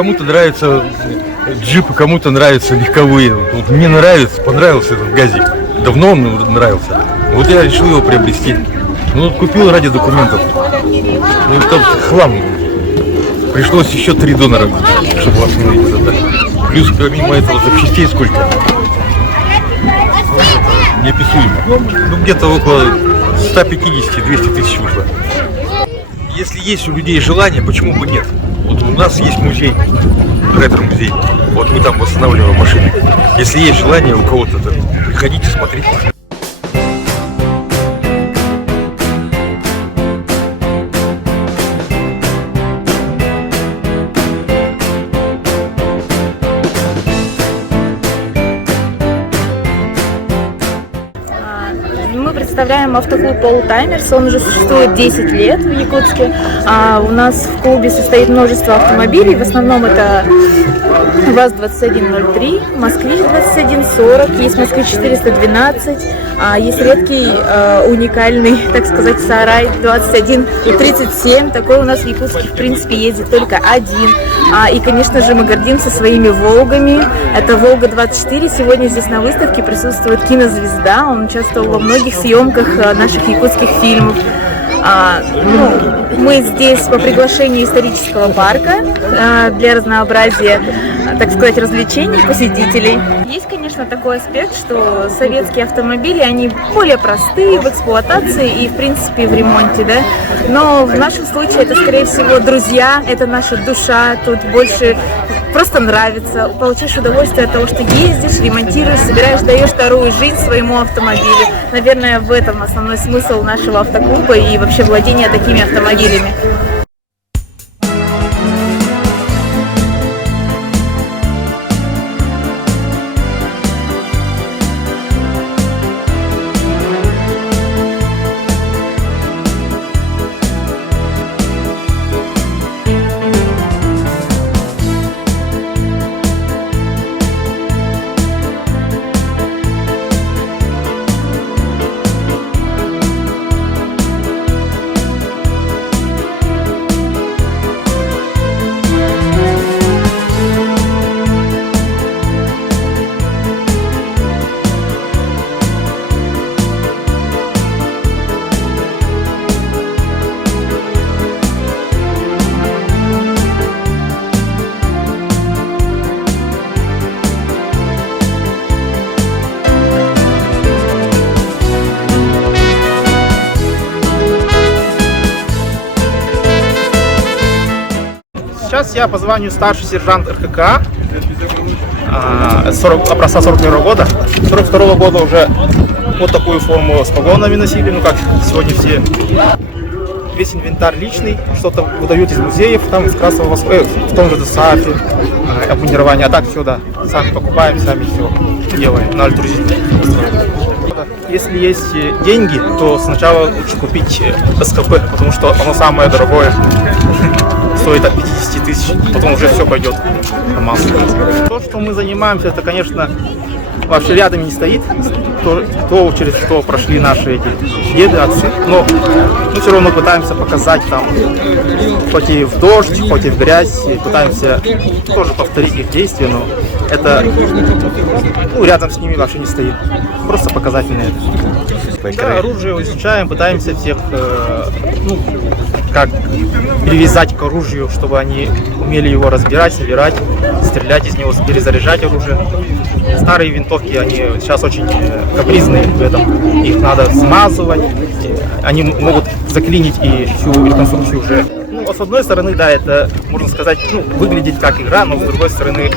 кому-то нравятся джипы, кому-то нравятся легковые. Вот мне понравился этот газик. Давно он нравился. Вот я решил его приобрести. Ну, вот купил ради документов. Ну, там хлам. Пришлось еще 3 донора, чтобы остановиться. Да? Плюс помимо этого запчастей сколько? Неописуемо. Ну, где-то около 150-200 тысяч вышло. Если есть у людей желание, почему бы нет? Вот у нас есть музей, ретро-музей. Вот мы там восстанавливаем машины. Если есть желание у кого-то, то приходите, смотрите. Мы представляем автоклуб Oldtimers, он уже существует 10 лет в Якутске. У нас в клубе состоит множество автомобилей, в основном это ВАЗ-2103, Москвич-2140, есть Москвич-412, есть редкий, уникальный, так сказать, Сарай 2137, такой у нас в Якутске в принципе ездит только один. И, конечно же, мы гордимся своими Волгами. Это Волга-24. Сегодня здесь на выставке присутствует кинозвезда. Он участвовал во многих съемках наших якутских фильмов. Мы здесь по приглашению исторического парка для разнообразия, так сказать, развлечений посетителей. Есть, конечно, такой аспект, что советские автомобили, они более простые в эксплуатации и, в принципе, в ремонте, да. Но в нашем случае это, скорее всего, друзья, это наша душа, тут больше просто нравится, получаешь удовольствие от того, что ездишь, ремонтируешь, собираешь, даешь вторую жизнь своему автомобилю. Наверное, в этом основной смысл нашего автоклуба и вообще владения такими автомобилями. Сейчас я по званию старший сержант РКК образца 41 года. 42 года уже вот такую форму с погонами носили, ну как сегодня все. Весь инвентарь личный, что-то выдают из музеев, там из Красного Востока, в том же ДОСААФе, обмундирование. А так все, да, сами покупаем, сами все делаем на альтруизме. Если есть деньги, то сначала лучше купить СКП, потому что оно самое дорогое. Стоит от 50 тысяч, потом уже все пойдет на массу. То, что мы занимаемся, это, конечно, вообще рядом не стоит. То, через что прошли наши эти деды, отцы. Но мы все равно пытаемся показать там, хоть и в дождь, хоть и в грязь, и пытаемся тоже повторить их действия, но это рядом с ними вообще не стоит. Просто показательно это. Да, оружие изучаем, пытаемся всех как привязать к оружию, чтобы они умели его разбирать, собирать, стрелять из него, перезаряжать оружие. Старые винтовки, они сейчас очень капризные в этом. Их надо смазывать, они могут заклинить и всю реконструкцию уже. Ну, с одной стороны, да, это, можно сказать, выглядит как игра, но с другой стороны,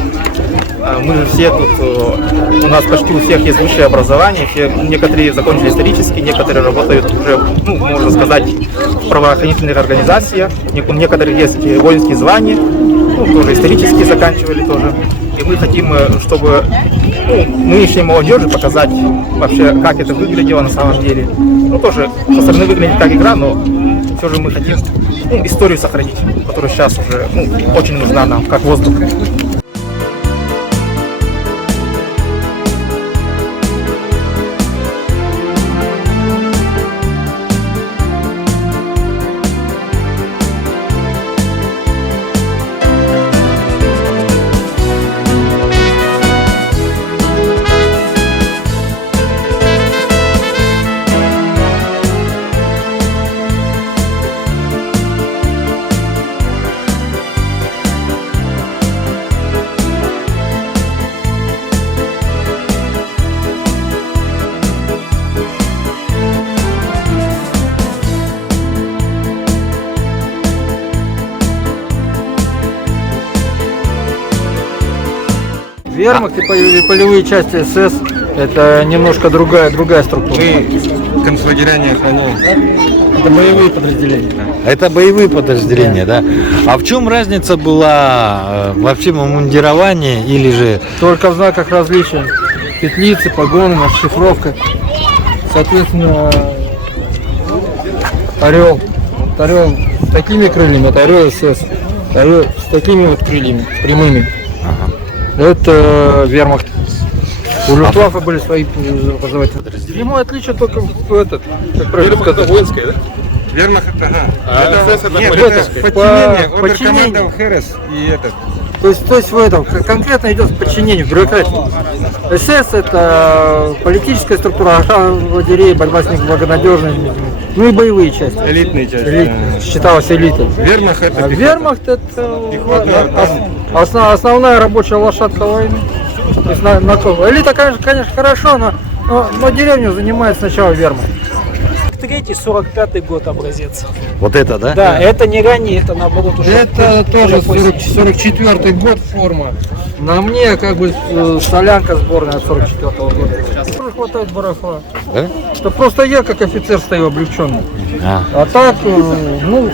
мы же все тут, у нас почти у всех есть высшее образование, некоторые закончили исторически, некоторые работают уже, можно сказать, в правоохранительных организациях, у некоторых есть воинские звания, тоже исторически заканчивали тоже. И мы хотим, чтобы нынешней молодежи показать вообще, как это выглядело на самом деле. Тоже со стороны выглядит как игра, но все же мы хотим историю сохранить, которая сейчас уже очень нужна нам, как воздух. Вермахт и полевые части СС это немножко другая структура. Мы концлагеря не охраняем. Это боевые подразделения. Это боевые подразделения, да? А в чем разница была вообще в мундировании или же... Только в знаках различия. Петлицы, погоны, расшифровка. Соответственно, орел. Орел с такими крыльями, это орел СС. Орел с такими вот крыльями, прямыми. Это вермахт. У Люфтваффе были свои образовательные подразделения. Ему отличие только в этот, как правильно сказать. Воинская, да? Вермахт, ага. Нет, это подчинение, подчинение. оберкомандовал Херес и этот. То есть в этом конкретно идет подчинение в бюрократии. СС это политическая структура, охрана лагерей, борьба с неблагонадежными, ну и боевые части. Элитные части. Элитные, считалось элитой. Вермахт это А пехота. вермахт это Пехота. основная рабочая лошадка войны. То есть элита, конечно, хорошо, но деревню занимает сначала вермахт. 43-45 год образец. Вот это, да? Да, это не ранее, это наоборот уже. Это тоже 44-й год форма. На мне как бы солянка сборная от 44-го года. Тоже хватает барахла. Да? Это просто я как офицер стою облегченный. А. А так, ну,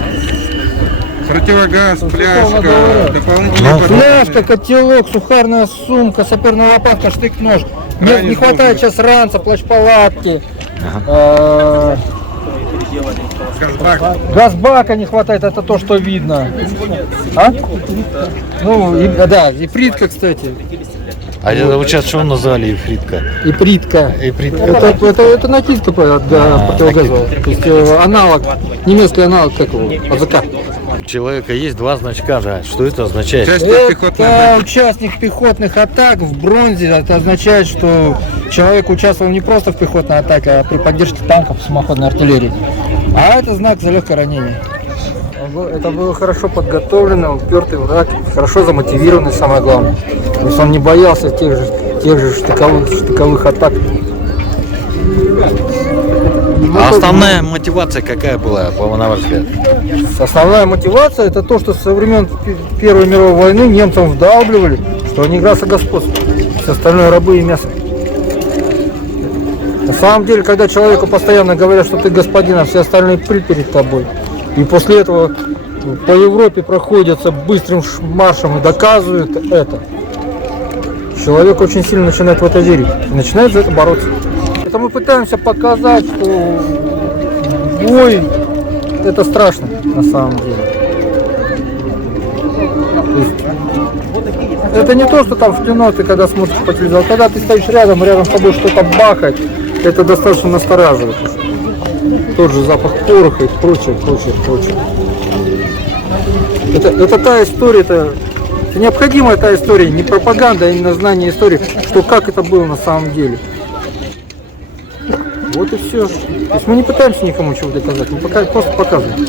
Противогаз, пляшка, говорят. дополнительные Ну, продукты. фляжка, котелок, сухарная сумка, саперная лопатка, штык-нож. Не хватает сейчас ранца, плащ-палатки. Газбак. Газбака не хватает, это то, что видно. А? Ну, да, и притка, кстати. А это вот сейчас что назвали ифритка? И притка. Ифритка. Это накидка противогазовая. То есть аналог, немецкий аналог как его, АЗК. У человека есть два значка, да. Что это означает? Участник пехотной Это атаки. участник пехотных атак в бронзе. Это означает, что человек участвовал не просто в пехотной атаке, а при поддержке танков, самоходной артиллерии. А это знак за легкое ранение. Это был хорошо подготовленный, упертый враг, хорошо замотивированный, самое главное. То есть он не боялся тех же штыковых атак. А основная мотивация какая была, на ваш взгляд? Основная мотивация это то, что со времен Первой мировой войны немцам вдалбливали, что они раса господства, все остальное рабы и мясо. На самом деле, когда человеку постоянно говорят, что ты господин, а все остальные пыль перед тобой, и после этого по Европе проходятся быстрым маршем и доказывают это, человек очень сильно начинает в это верить и начинает за это бороться. Это мы пытаемся показать, что бой это страшно на самом деле. То есть, это не то, что там в кино ты когда смотришь по телевизору, когда ты стоишь рядом с тобой что-то бахает, это достаточно настораживает. Тот же запах пороха и прочее. Это та история, это необходимая та история, не пропаганда, а именно знание истории, что как это было на самом деле. Вот и все. То есть мы не пытаемся никому чего доказать, мы просто показываем.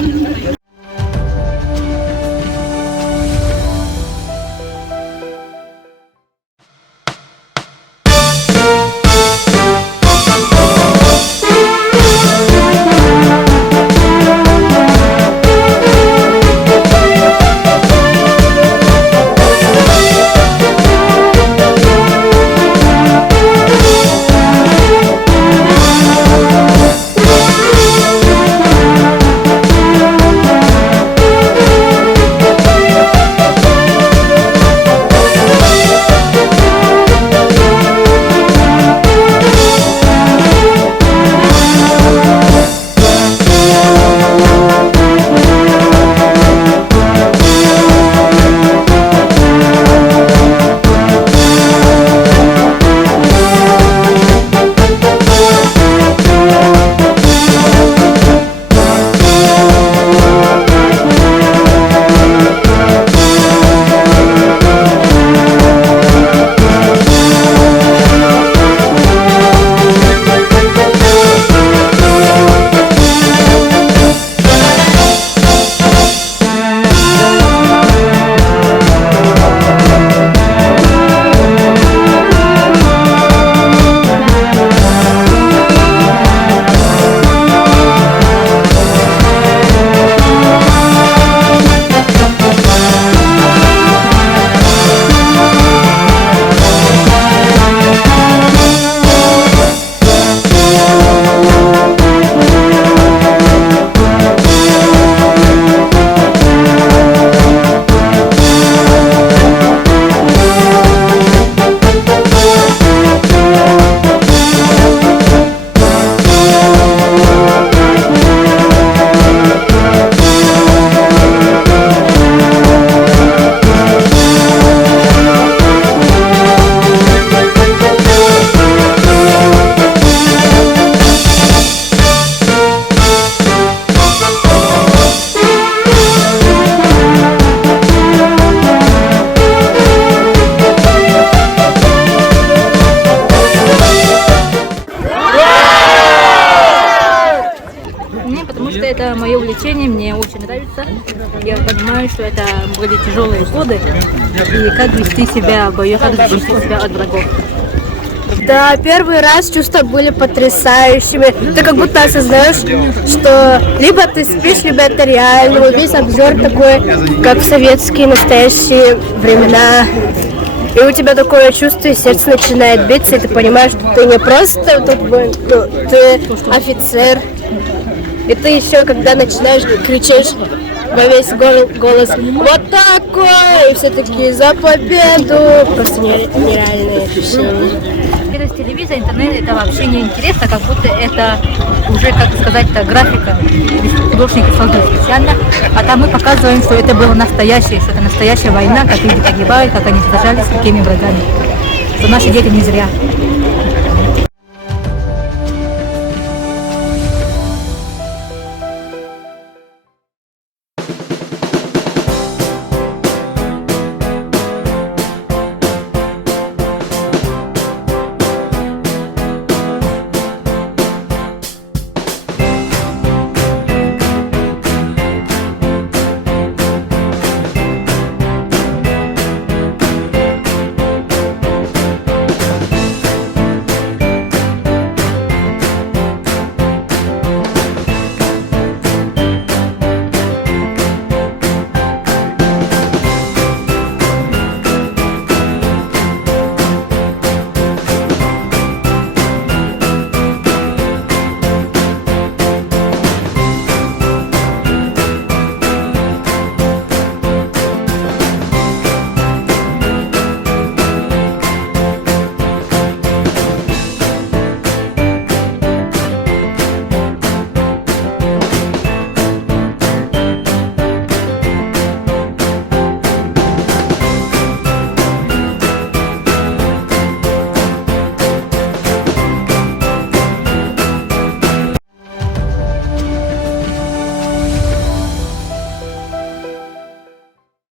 что это мое увлечение, мне очень нравится. Я понимаю, что это были тяжелые годы, и как вести себя в боях, как защитить себя от врагов. Да, первый раз чувства были потрясающими. Ты как будто осознаешь, что либо ты спишь, либо это реально. Вот весь обзор такой, как в советские настоящие времена. И у тебя такое чувство, и сердце начинает биться, и ты понимаешь, что ты не просто тут, ты офицер. И ты еще, когда начинаешь кричишь во весь голос «Вот такой!» И все такие «За победу!» Просто нереальные ощущения. Через телевизор, интернет это вообще не интересно, как будто это уже, как сказать, это графика. Художники создали специально, а там мы показываем, что это было настоящее, что это настоящая война, как люди погибают, как они сражались с какими врагами. Что наши дети не зря.